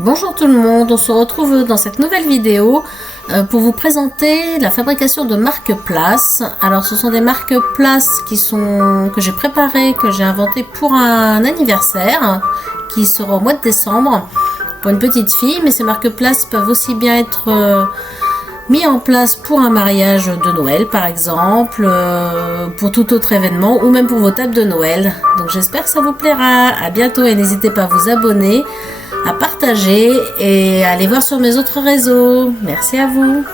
Bonjour tout le monde, on se retrouve dans cette nouvelle vidéo pour vous présenter la fabrication de marque-places. Alors ce sont des marque-places que j'ai préparées, que j'ai inventées pour un anniversaire qui sera au mois de décembre pour une petite fille. Mais ces marque-places peuvent aussi bien être mis en place pour un mariage de Noël par exemple, pour tout autre événement ou même pour vos tables de Noël. Donc j'espère que ça vous plaira. À bientôt et n'hésitez pas à vous abonner, à partager et à aller voir sur mes autres réseaux. Merci à vous.